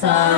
Sorry.